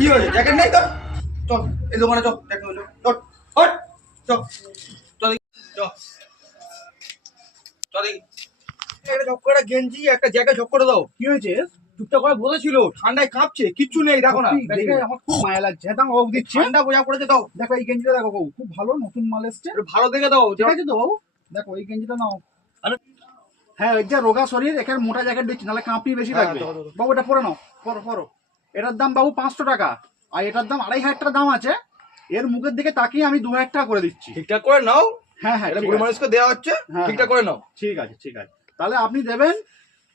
কি হয়েছে? জ্যাকেট নেই তো? চল এই দোকানে চল, জ্যাকেট চল চল হট চল চল চল চল একটা ঝক করে গেঞ্জি একটা জ্যাকেট ঝক করে দাও। কি হয়েছে? চুপটা করে বসেছিল, ঠান্ডায় কাঁপছে, কিচ্ছু নেই দেখো না। দেখে আমার খুব মায়া লাগছে। হ্যাঁ দাও বাবু, দিচ্ছি। ঠান্ডা বোঝা পড়েছে, দাও দেখো এই গেঞ্জিটা দেখো বাবু, খুব ভালো নতুন মাল এসছে। একটু ভালো দেখে দাও। ঠিক আছে তো বাবু, দেখো এই গেঞ্জিটা নাও। হ্যাঁ ওই যে রোগা শরীর, এখানে মোটা জ্যাকেট দিচ্ছি, নাহলে কাঁপি বেশি হ্যাঁ, লাগবে। দাও, দাও, দাও। বাবু এটা পরে নাও, পরো পরো। এটার দাম বাবু 500 টাকা, আর এটার দাম 2500 টাকা দাম আছে। এর মুখের দিকে তাকিয়ে আমি 2000 টাকা করে দিচ্ছি। ঠিকঠাক করে নাও। হ্যাঁ হ্যাঁ এটা ঠিক বুড়ি আছে। মানুষকে দেওয়া হচ্ছে, হ্যাঁ, ঠিকঠাক করে নাও। ঠিক আছে ঠিক আছে, তাহলে আপনি দেবেন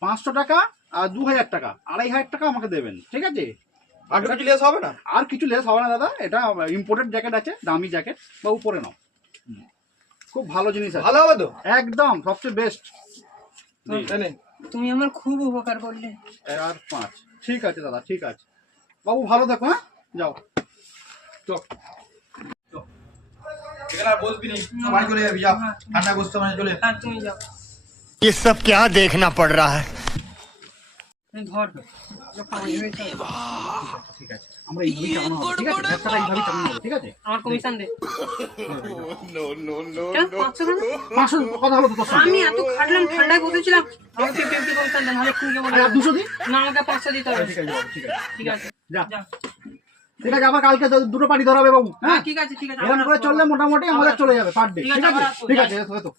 500 টাকা আর 2000 টাকা, 2500 টাকা আমাকে দেবেন, ঠিক আছে? আর কিছু লেস হবে না? আর কিছু লেস হবে না দাদা, এটা ইম্পোর্টেড জ্যাকেট আছে, দামি জ্যাকেট, বাবু পরে নাও। খুব ভালো জিনিস আছে, ভালো হবে তো? একদম সবচেয়ে বেস্ট। তুমি আমার খুব উপকার করলে। 5 ঠিক আছে দাদা, ঠিক আছে বাবু, ভালো থাকো। হ্যাঁ যাও। চল চল, এখানে আর বসবি নি, বাড়ি চলে যাবি, যা ঠান্ডা বসতে মানে চলে। হ্যাঁ তুমি যাও। ये सब क्या देखना पड़ रहा है। তুমি ধর। ঠিক আছে, আমরা এইভাবেই চালানো হবে, ঠিক আছে? ব্যবসাটা এইভাবেই চালানো হবে, ঠিক আছে? আমার কমিশন দে। কেন 500 কেন? 500 কথা হলো তো তোর সঙ্গে। আমি এত খাটলাম, ঠান্ডায় বসেছিলাম, আমাকে 50 কমিশন দেন, নাহলে খুঁজে বলে। আর 200 দিন। না আমাকে 500 দিতে হবে। ঠিক আছে বাবু, ঠিক আছে ঠিক আছে যা। যা। ঠিক আছে, আবার কালকে দুটো পার্টি ধরাবে বাবু। হ্যাঁ হ্যাঁ ঠিক আছে ঠিক আছে। এরকম করে চললে মোটামুটি আমাদের চলে যাবে পার ডে, ঠিক আছে, ঠিক আছে? আবার আসবো, ঠিক যা। আছে, এসো, এসো।